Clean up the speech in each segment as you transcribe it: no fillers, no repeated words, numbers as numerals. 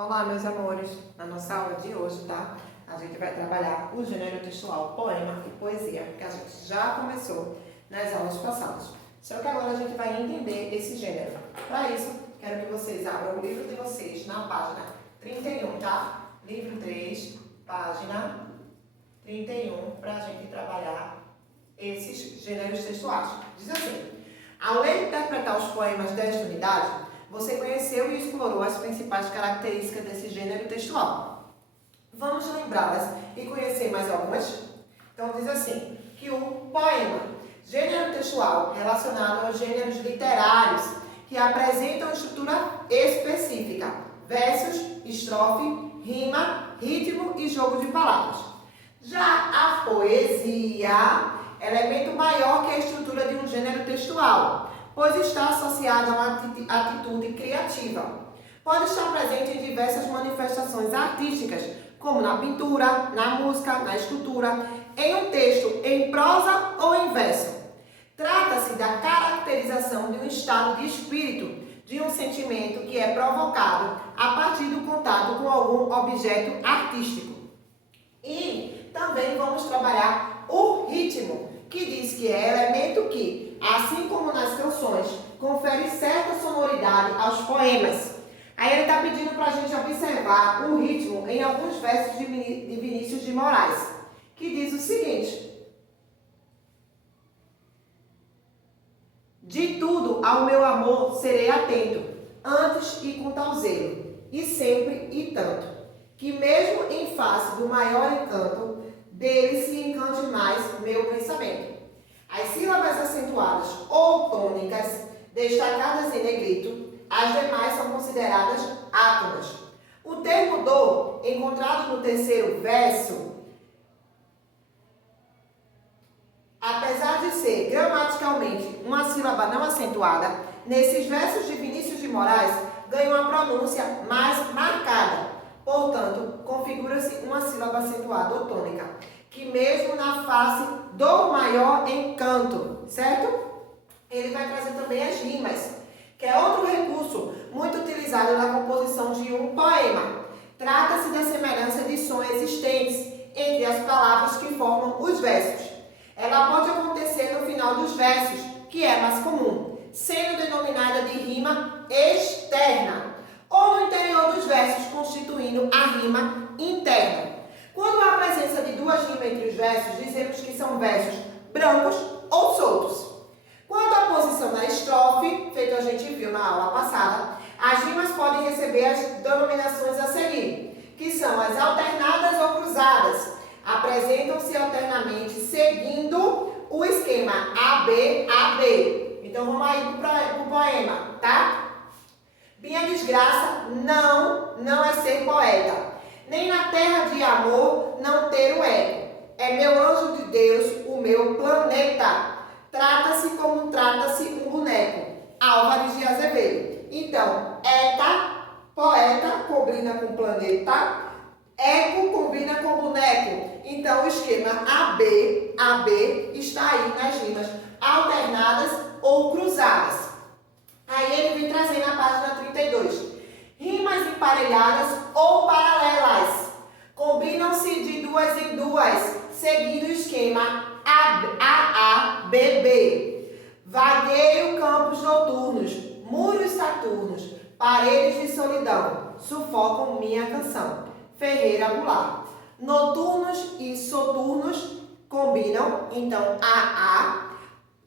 Olá, meus amores! Na nossa aula de hoje, tá? A gente vai trabalhar o gênero textual poema e poesia, que a gente já começou nas aulas passadas. Só que agora a gente vai entender esse gênero. Para isso, quero que vocês abram o livro de vocês na página 31, tá? Livro 3, página 31, para a gente trabalhar esses gêneros textuais. Diz assim: ao ler e interpretar os poemas desta unidade, você conheceu e explorou as principais características desse gênero textual. Vamos lembrá-las e conhecer mais algumas? Então diz assim, que o poema, gênero textual relacionado aos gêneros literários que apresentam estrutura específica, versos, estrofe, rima, ritmo e jogo de palavras. Já a poesia, elemento maior que a estrutura de um gênero textual, pois está associada a uma atitude criativa. Pode estar presente em diversas manifestações artísticas, como na pintura, na música, na escultura, em um texto em prosa ou em verso. Trata-se da caracterização de um estado de espírito, de um sentimento que é provocado a partir do contato com algum objeto artístico. E também vamos trabalhar o ritmo, que diz que é elemento que, assim como nas canções, confere certa sonoridade aos poemas. Aí ele está pedindo para a gente observar o ritmo em alguns versos de Vinícius de Moraes, que diz o seguinte: de tudo ao meu amor serei atento, antes e com tal zelo, e sempre e tanto, que mesmo em face do maior encanto, dele se encante mais meu pensamento. As sílabas acentuadas ou tônicas, destacadas em negrito, as demais são consideradas átonas. O termo do, encontrado no terceiro verso, apesar de ser gramaticalmente uma sílaba não acentuada, nesses versos de Vinícius de Moraes ganha uma pronúncia mais marcada. Portanto, configura-se uma sílaba acentuada ou tônica, que mesmo na face do maior encanto, certo? Ele vai trazer também as rimas, que é outro recurso muito utilizado na composição de um poema. Trata-se da semelhança de som existentes entre as palavras que formam os versos. Ela pode acontecer no final dos versos, que é mais comum, sendo denominada de rima externa, ou no interior dos versos, constituindo a rima interna. Quando há a presença de duas rimas entre os versos, dizemos que são versos brancos ou soltos. Quanto à posição da estrofe, feito a gente viu na aula passada, as rimas podem receber as denominações a seguir, que são as alternadas ou cruzadas. Apresentam-se alternamente seguindo o esquema AB-AB. Então vamos aí para o poema, tá? Minha desgraça não é ser poeta, nem na terra de amor não ter o eco. É meu anjo de Deus, o meu planeta. Trata-se como trata-se um boneco. Álvares de Azevedo. Então, eta, poeta, combina com planeta. Eco combina com boneco. Então, o esquema AB está aí nas rimas alternadas ou cruzadas. Aí ele vem trazer na página 32. Rimas emparelhadas ou paralelas. Combinam-se de duas em duas, seguindo o esquema AABB. Vagueio campos noturnos, muros saturnos, paredes de solidão, sufocam minha canção. Ferreira Goulart. Noturnos e soturnos combinam, então AA.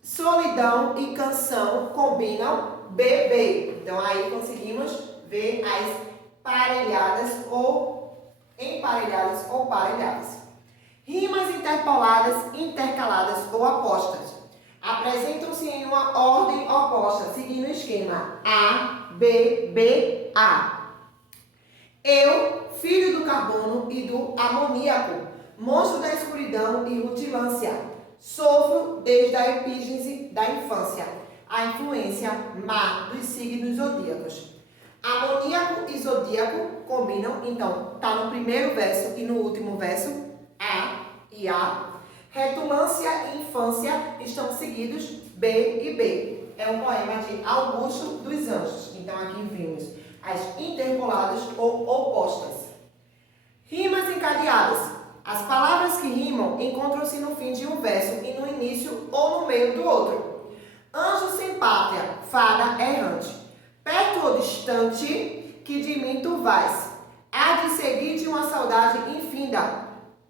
Solidão e canção combinam, BB. Então aí conseguimos ver as parelhadas ou emparelhadas ou parelhadas. Rimas interpoladas, intercaladas ou apostas. Apresentam-se em uma ordem oposta, seguindo o esquema A, B, B, A. Eu, filho do carbono e do amoníaco, monstro da escuridão e rutilância, sofro desde a epígênese da infância, a influência má dos signos zodíacos. Amoníaco e zodíaco combinam, então, está no primeiro verso e no último verso, A e A. Retulância e infância estão seguidos, B e B. É um poema de Augusto dos Anjos. Então, aqui vimos as interpoladas ou outro. Anjo sem pátria, fada errante. Perto ou distante, que de mim tu vais. Há de seguir-te uma saudade infinda,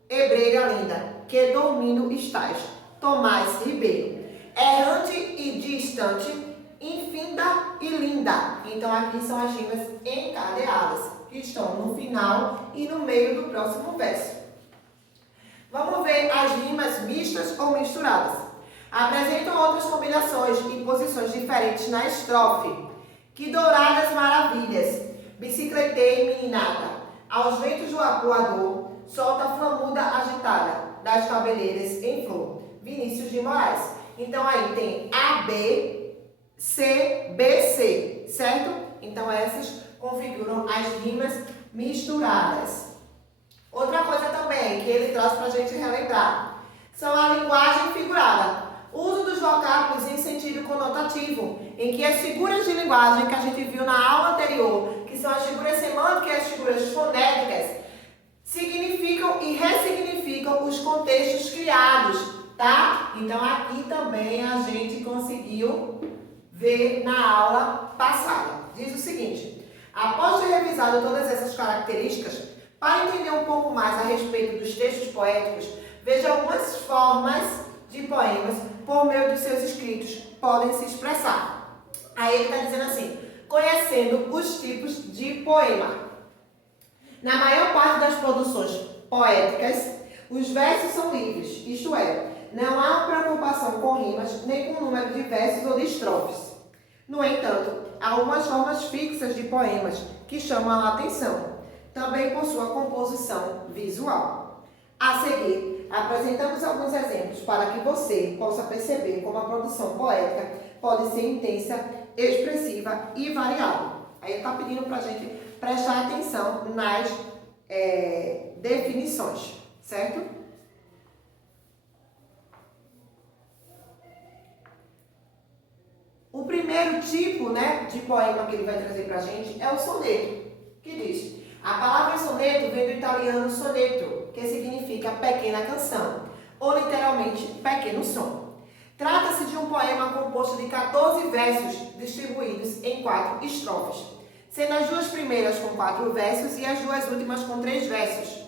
hebreira linda, que dormindo estás. Tomás Ribeiro. Errante e distante, infinda e linda. Então aqui são as rimas encadeadas, que estão no final e no meio do próximo verso. Vamos ver as rimas mistas ou misturadas. Apresentam outras combinações e posições diferentes na estrofe. Que douradas maravilhas, bicicletei meninada, aos ventos do apuador, solta a flamuda agitada, das cabeleiras em flor. Vinícius de Moraes. Então aí tem A, B, C, B, C, certo? Então essas configuram as rimas misturadas. Outra coisa também que ele traz para a gente relembrar são a linguagem figurada. Uso dos vocábulos em sentido conotativo, em que as figuras de linguagem que a gente viu na aula anterior, que são as figuras semânticas e as figuras fonéticas, significam e ressignificam os contextos criados, tá? Então aqui também a gente conseguiu ver na aula passada. Diz o seguinte: após ter revisado todas essas características, para entender um pouco mais a respeito dos textos poéticos, veja algumas formas de poemas por meio dos seus escritos podem se expressar. Aí ele está dizendo assim: conhecendo os tipos de poema. Na maior parte das produções poéticas, os versos são livres, isto é, não há preocupação com rimas, nem com o número de versos ou de estrofes. No entanto, há algumas formas fixas de poemas que chamam a atenção, também por sua composição visual. A seguir, apresentamos alguns exemplos para que você possa perceber como a produção poética pode ser intensa, expressiva e variável. Aí ele está pedindo para a gente prestar atenção nas definições, certo? O primeiro tipo, de poema que ele vai trazer para a gente é o soneto, que diz: a palavra soneto vem do italiano soneto, que significa pequena canção, ou literalmente pequeno som. Trata-se de um poema composto de 14 versos distribuídos em 4 estrofes, sendo as 2 primeiras com 4 versos e as 2 últimas com 3 versos.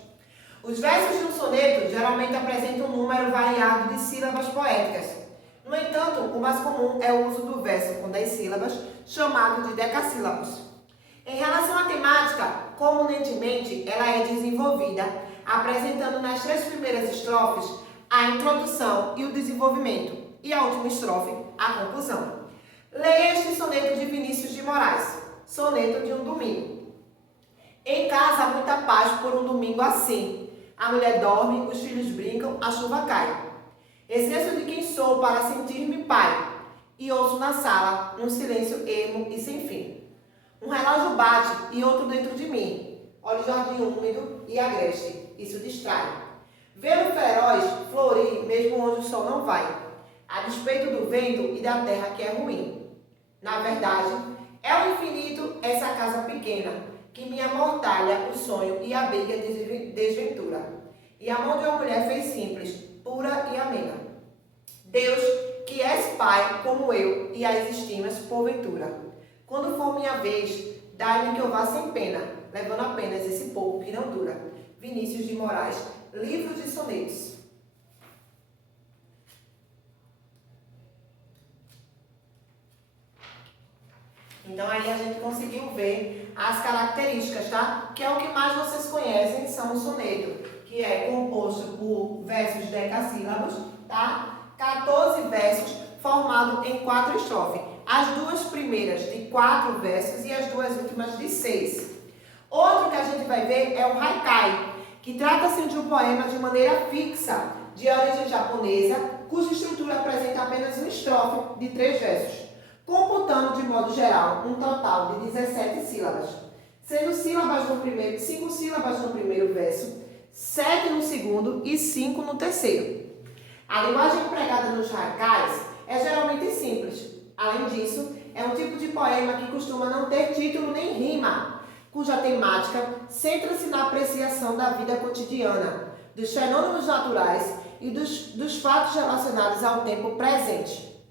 Os versos de um soneto geralmente apresentam um número variado de sílabas poéticas. No entanto, o mais comum é o uso do verso com 10 sílabas, chamado de decassílabos. Em relação à temática, comumente ela é desenvolvida, apresentando nas 3 primeiras estrofes a introdução e o desenvolvimento, e a última estrofe, a conclusão. Leia este soneto de Vinícius de Moraes, soneto de um domingo. Em casa há muita paz por um domingo assim. A mulher dorme, os filhos brincam, a chuva cai. Esqueço de quem sou para sentir-me pai, e ouço na sala um silêncio ermo e sem fim. Um relógio bate e outro dentro de mim. Olha o jardim úmido e agreste, isso distrai. Ver o feroz florir mesmo onde o sol não vai, a despeito do vento e da terra que é ruim. Na verdade, é o infinito essa casa pequena, que me amortalha o sonho e abriga desventura. E a mão de uma mulher fez simples, pura e amena. Deus, que és Pai como eu, e as estimas porventura. Quando for minha vez, dai-me que eu vá sem pena, levando apenas esse pouco que não dura. Vinícius de Moraes, livro de sonetos. Então aí a gente conseguiu ver as características, tá? Que é o que mais vocês conhecem, são o soneto, que é composto por versos decassílabos, tá? 14 versos formado em 4 estrofes. As 2 primeiras de 4 versos e as 2 últimas de 6. Outro que a gente vai ver é o haikai, que trata-se de um poema de maneira fixa, de origem japonesa, cuja estrutura apresenta apenas uma estrofe de 3 versos, computando de modo geral um total de 17 sílabas, sendo 5 sílabas no primeiro verso, 7 no segundo e 5 no terceiro. A linguagem empregada nos haikais é geralmente simples. Além disso, é um tipo de poema que costuma não ter título nem rima, cuja temática centra-se na apreciação da vida cotidiana, dos fenômenos naturais e dos fatos relacionados ao tempo presente.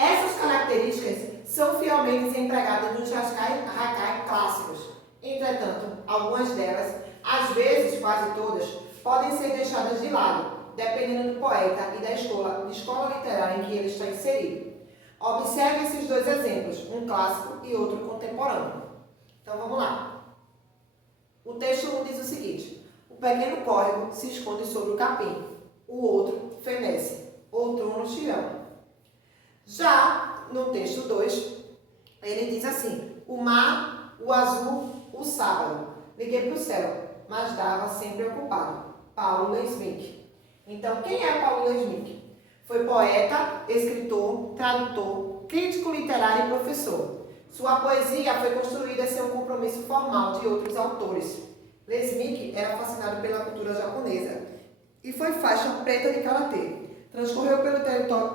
Essas características são fielmente empregadas nos haikai clássicos. Entretanto, algumas delas, às vezes quase todas, podem ser deixadas de lado, dependendo do poeta e da escola literária em que ele está inserido. Observe esses dois exemplos, um clássico e outro contemporâneo. Então vamos lá. O texto 1 diz o seguinte: o pequeno córrego se esconde sobre o capim, o outro fenece, outono chirão. Já no texto 2, ele diz assim: o mar, o azul, o sábado. Liguei para o céu, mas dava sempre ocupado. Paulo Leismich. Então, quem é Paulo Leismich? Foi poeta, escritor, tradutor, crítico literário e professor. Sua poesia foi construída sem um compromisso formal de outros autores. Leismich era fascinado pela cultura japonesa e foi faixa preta de karatê. Transcorreu pelo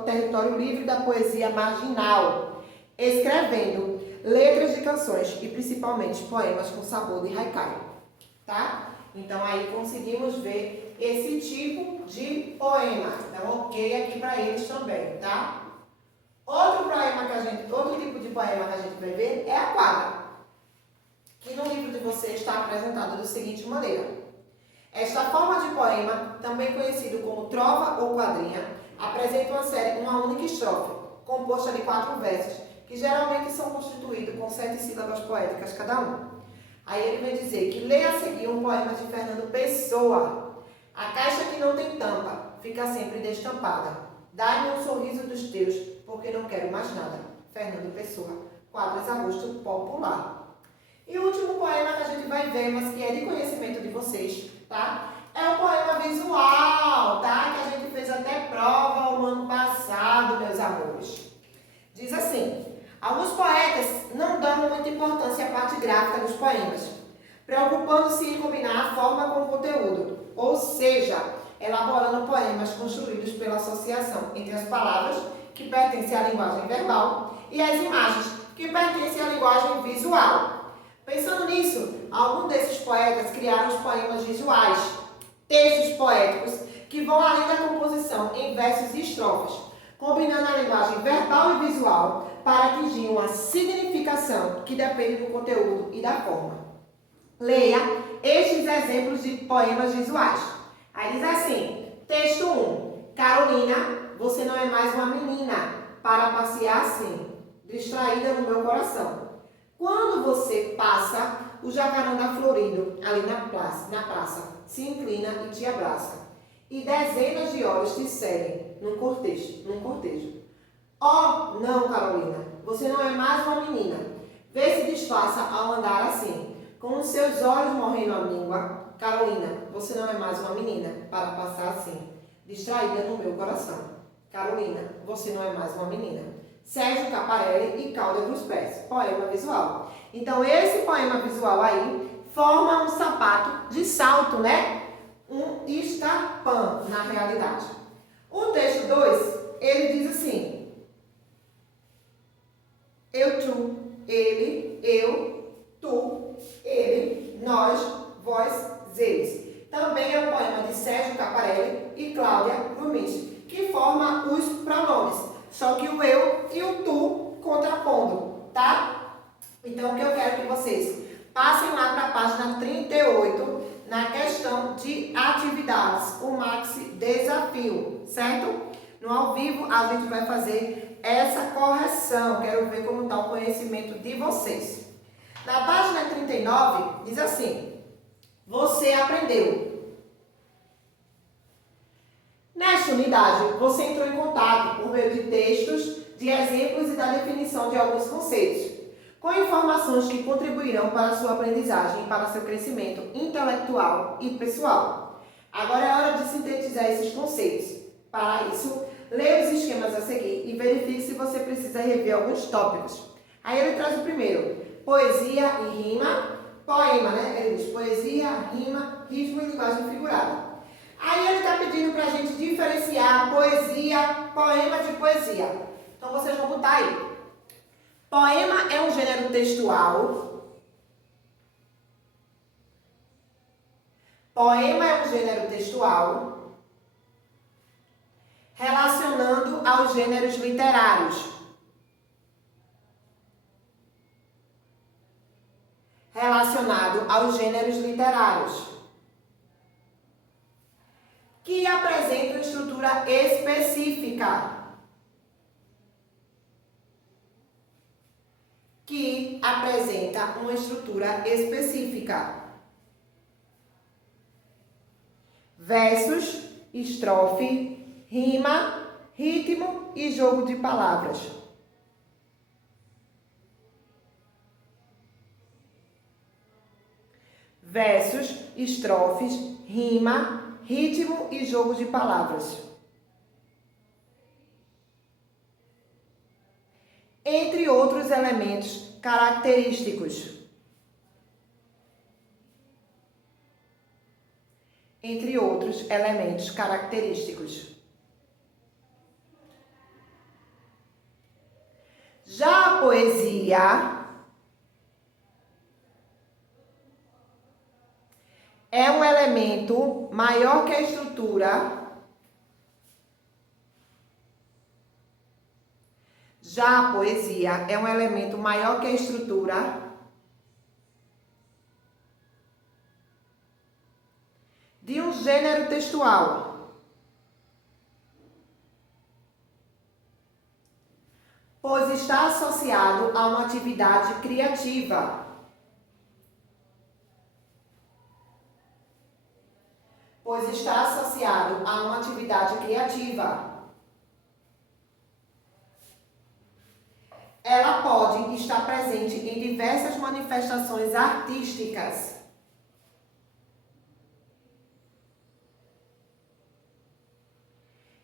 território livre da poesia marginal, escrevendo letras de canções e principalmente poemas com sabor de haikai. Tá? Então aí conseguimos ver esse tipo de poema. Então ok aqui para eles também, tá? Outro tipo de poema que a gente vai ver é a quadra, que no livro de vocês está apresentado da seguinte maneira. Esta forma de poema, também conhecido como trova ou quadrinha, apresenta uma única estrofe, composta de 4 versos, que geralmente são constituídos com 7 sílabas poéticas cada um. Aí ele vai dizer que lê a seguir um poema de Fernando Pessoa. A caixa que não tem tampa fica sempre destampada. Dá-me um sorriso dos teus, porque não quero mais nada. Fernando Pessoa, 4 de agosto, popular. E o último poema que a gente vai ver, mas que é de conhecimento de vocês, tá? É o poema visual, tá? Que a gente fez até prova no ano passado, meus amores. Diz assim: alguns poetas não dão muita importância à parte gráfica dos poemas, preocupando-se em combinar a forma com o conteúdo, ou seja, elaborando poemas construídos pela associação entre as palavras, que pertencem à linguagem verbal, e as imagens, que pertencem à linguagem visual. Pensando nisso, alguns desses poetas criaram os poemas visuais, textos poéticos que vão além da composição em versos e estrofes, combinando a linguagem verbal e visual para atingir uma significação que depende do conteúdo e da forma. Leia estes exemplos de poemas visuais. Aí diz assim: texto 1. Carolina, você não é mais uma menina para passear assim, distraída no meu coração. Quando você passa, o jacarandá florido ali na praça se inclina e te abraça. E dezenas de olhos te seguem num cortejo. Oh, não, Carolina, você não é mais uma menina. Vê se disfarça ao andar assim, com os seus olhos morrendo a língua. Carolina, você não é mais uma menina para passar assim, distraída no meu coração. Carolina, você não é mais uma menina. Sérgio Caparelli e Cláudia dos Pés, poema visual. Então, esse poema visual aí forma um sapato de salto, né? Um estarpã, na realidade. O texto 2, ele diz assim: eu, tu, ele, eu, tu, ele, nós, vós, eles. Também é um poema de Sérgio Caparelli e Cláudia Grumis, que forma os pronomes. Só que o eu e o tu contrapondo, tá? Então, o que eu quero que vocês passem lá para a página 38, na questão de atividades, o Maxi Desafio, certo? No ao vivo, a gente vai fazer essa correção. Quero ver como está o conhecimento de vocês. Na página 39, diz assim: você aprendeu. Nesta unidade, você entrou em contato por meio de textos, de exemplos e da definição de alguns conceitos, com informações que contribuirão para a sua aprendizagem e para seu crescimento intelectual e pessoal. Agora é hora de sintetizar esses conceitos. Para isso, leia os esquemas a seguir e verifique se você precisa rever alguns tópicos. Aí ele traz o primeiro: poesia e rima, poema, né? Ele diz poesia, rima, ritmo e linguagem figurada. Aí ele está pedindo para a gente diferenciar poesia, poema de poesia. Então vocês vão botar aí. Poema é um gênero textual. Poema é um gênero textual relacionando aos gêneros literários. relacionado aos gêneros literários, que apresentam estrutura específica, que apresenta uma estrutura específica. Versos, estrofe, rima, ritmo e jogo de palavras. Versos, estrofes, rima, ritmo e jogo de palavras. Entre outros elementos característicos. Entre outros elementos característicos. Já a poesia é um elemento maior que a estrutura. Já a poesia é um elemento maior que a estrutura de um gênero textual, pois está associado a uma atividade criativa. Pois está associado a uma atividade criativa. Ela pode estar presente em diversas manifestações artísticas.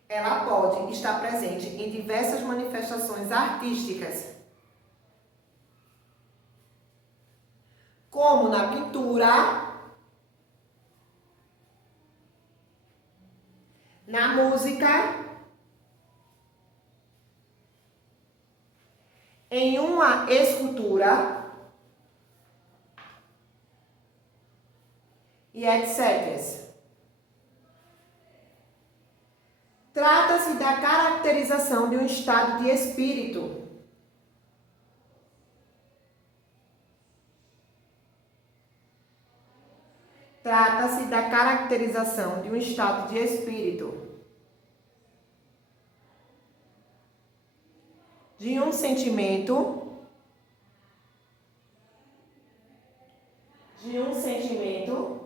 Ela pode estar presente em diversas manifestações artísticas, como na pintura, na música, em uma escultura e etc. Trata-se da caracterização de um estado de espírito. Trata-se da caracterização de um estado de espírito. De um sentimento. De um sentimento.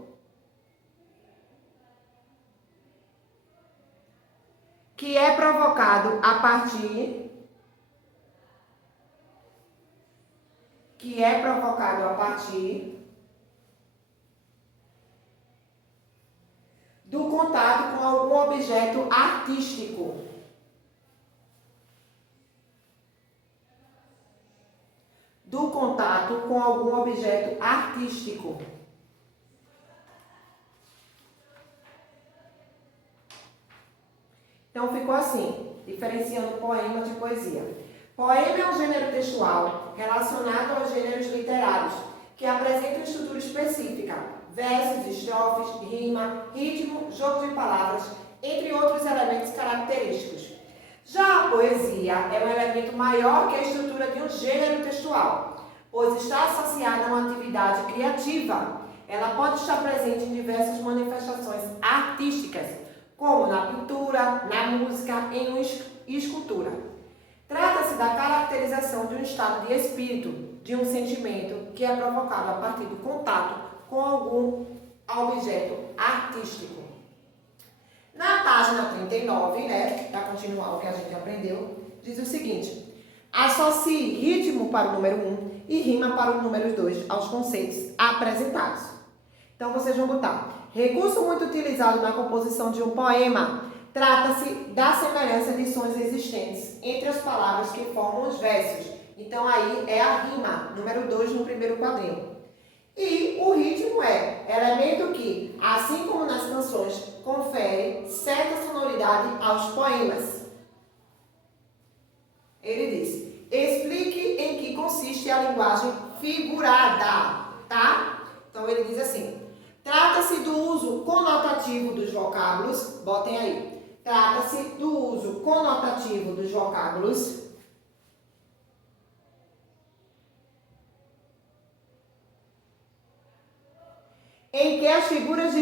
Que é provocado a partir do contato com algum objeto artístico. Do contato com algum objeto artístico. Então, ficou assim, diferenciando poema de poesia. Poema é um gênero textual relacionado aos gêneros literários, que apresentam estrutura específica, versos, estrofes, rima, ritmo, jogo de palavras, entre outros elementos característicos. Já a poesia é um elemento maior que a estrutura de um gênero textual, pois está associada a uma atividade criativa. Ela pode estar presente em diversas manifestações artísticas, como na pintura, na música, em uma escultura. Trata-se da caracterização de um estado de espírito, de um sentimento que é provocado a partir do contato com algum objeto artístico. Na página 39, para continuar o que a gente aprendeu, diz o seguinte: associe ritmo para o número 1 e rima para o número 2 aos conceitos apresentados. Então, vocês vão botar: recurso muito utilizado na composição de um poema. Trata-se da semelhança de sons existentes entre as palavras que formam os versos. Então, aí é a rima, número 2 no primeiro quadrinho. E o ritmo é elemento que, assim como nas canções, confere certa sonoridade aos poemas. Ele diz: explique em que consiste a linguagem figurada, tá? Então, ele diz assim: trata-se do uso conotativo dos vocábulos, botem aí. Trata-se do uso conotativo dos vocábulos em que as figuras de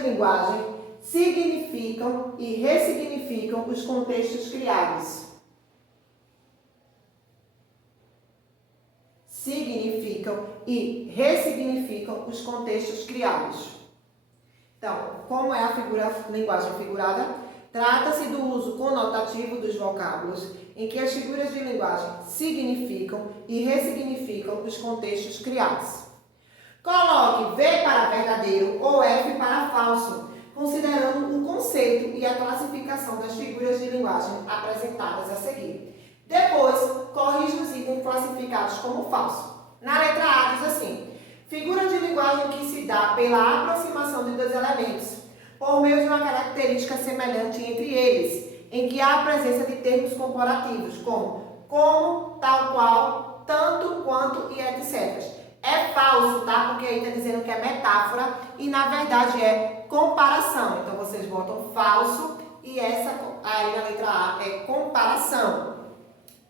linguagem significam e ressignificam os contextos criados. Significam e ressignificam os contextos criados. Então, como é a linguagem figurada? Trata-se do uso conotativo dos vocábulos, em que as figuras de linguagem significam e ressignificam os contextos criados. Coloque V para verdadeiro ou F para falso, considerando o conceito e a classificação das figuras de linguagem apresentadas a seguir. Depois, corrija os itens classificados como falso. Na letra A diz assim: figura de linguagem que se dá pela aproximação de dois elementos, por meio de uma característica semelhante entre eles, em que há a presença de termos comparativos, como, tal qual, tanto, quanto e etc. É falso, tá? Porque aí está dizendo que é metáfora e na verdade é comparação. Então vocês botam falso e essa aí na letra A é comparação.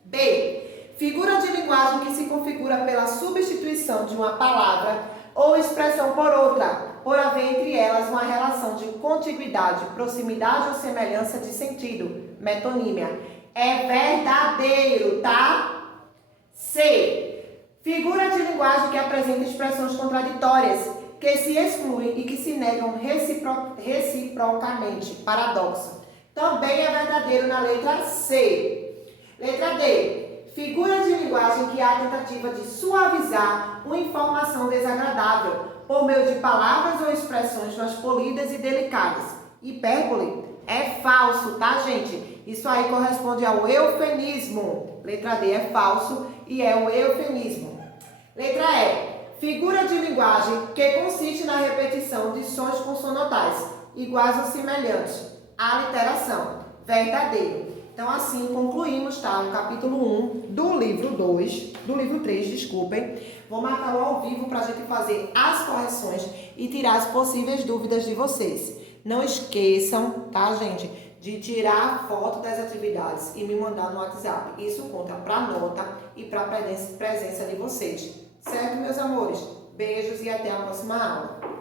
B. Figura de linguagem que se configura pela substituição de uma palavra ou expressão por outra, por haver entre elas uma relação de contiguidade, proximidade ou semelhança de sentido, metonímia. É verdadeiro, tá? C. Figura de linguagem que apresenta expressões contraditórias, que se excluem e que se negam reciprocamente. Paradoxo. Também é verdadeiro na letra C. Letra D. Figura de linguagem que há a tentativa de suavizar uma informação desagradável por meio de palavras ou expressões mais polidas e delicadas. Hipérbole é falso, tá, gente? Isso aí corresponde ao eufemismo. Letra D é falso e é o eufemismo. Letra E. Figura de linguagem que consiste na repetição de sons consonantais, iguais ou semelhantes. Aliteração. Verdadeiro. Então, assim, concluímos, tá? O capítulo 1 do livro 3, desculpem. Vou marcar ao vivo para a gente fazer as correções e tirar as possíveis dúvidas de vocês. Não esqueçam, tá, gente, de tirar a foto das atividades e me mandar no WhatsApp. Isso conta para nota e para a presença de vocês. Certo, meus amores? Beijos e até a próxima aula.